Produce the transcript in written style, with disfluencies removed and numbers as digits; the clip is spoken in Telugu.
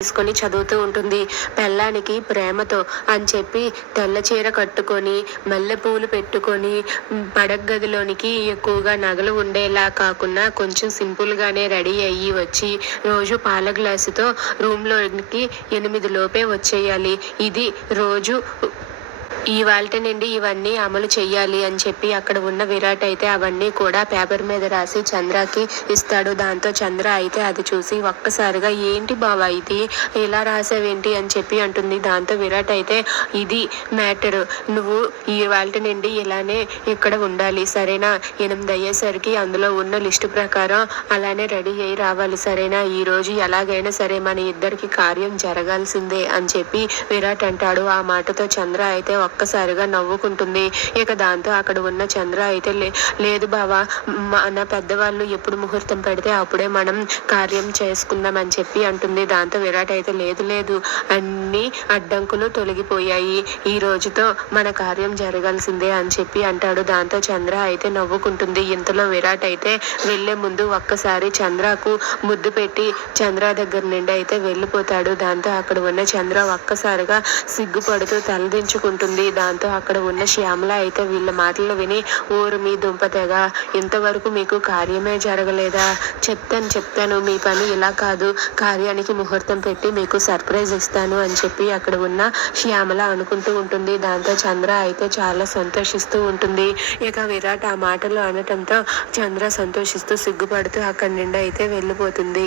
తీసుకొని చదువుతూ ఉంటుంది. పెళ్ళానికి ప్రేమతో అని చెప్పి తెల్ల చీర కట్టుకొని, మల్లెపూలు పెట్టుకొని, పడగ్గదిలోనికి ఎక్కువగా నగలు ఉండేలా కాకుండా కొంచెం సింపుల్‌గానే రెడీ అయ్యి వచ్చి, రోజు పాల గ్లాసుతో రూమ్‌లోనికి 8 లోపే వచ్చేయాలి. ఇది రోజు ఇవాల్టి నుండి ఇవన్నీ అమలు చెయ్యాలి అని చెప్పి అక్కడ ఉన్న విరాట్ అయితే అవన్నీ కూడా పేపర్ మీద రాసి చంద్రకి ఇస్తాడు. దాంతో చంద్ర అయితే అది చూసి ఒక్కసారిగా ఏంటి బావా ఇది ఇలా రాసావేంటి అని చెప్పి అంటుంది. దాంతో విరాట్ అయితే ఇది మ్యాటర్, నువ్వు ఇవాల్టి నుండి ఇలానే ఇక్కడ ఉండాలి సరేనా, 8 అయ్యేసరికి అందులో ఉన్న లిస్టు ప్రకారం అలానే రెడీ అయ్యి రావాలి సరేనా, ఈ రోజు ఎలాగైనా సరే మన ఇద్దరికి కార్యం జరగాల్సిందే అని చెప్పి విరాట్ అంటాడు. ఆ మాటతో చంద్ర అయితే ఒక్కసారిగా నవ్వుకుంటుంది. ఇక దాంతో అక్కడ ఉన్న చంద్ర అయితే లేదు బావా, మన పెద్దవాళ్ళు ఎప్పుడు ముహూర్తం పెడితే అప్పుడే మనం కార్యం చేసుకుందాం అని చెప్పి అంటుంది. దాంతో విరాట్ అయితే లేదు అన్ని అడ్డంకులు తొలగిపోయాయి, ఈ రోజుతో మన కార్యం జరగాల్సిందే అని చెప్పి అంటాడు. దాంతో చంద్ర అయితే నవ్వుకుంటుంది. ఇంతలో విరాట్ అయితే వెళ్లే ముందు ఒక్కసారి చంద్రకు ముద్దు పెట్టి చంద్ర దగ్గర నుండి అయితే వెళ్ళిపోతాడు. దాంతో అక్కడ ఉన్న చంద్ర ఒక్కసారిగా సిగ్గుపడుతూ తలదించుకుంటుంది. దాంతో అక్కడ ఉన్న శ్యామల అయితే వీళ్ళ మాటలు విని ఊరు మీ దుంపతెగ, ఇంతవరకు మీకు కార్యమే జరగలేదా, చెప్తాను మీ పని ఇలా కాదు, కార్యానికి ముహూర్తం పెట్టి మీకు సర్ప్రైజ్ ఇస్తాను అని చెప్పి అక్కడ ఉన్న శ్యామల అనుకుంటూ ఉంటుంది. దాంతో చంద్ర అయితే చాలా సంతోషిస్తూ ఉంటుంది. ఇక విరాట్ ఆ మాటలు అనటంతో చంద్ర సంతోషిస్తూ సిగ్గుపడుతూ అక్కడి నుండి అయితే వెళ్ళిపోతుంది.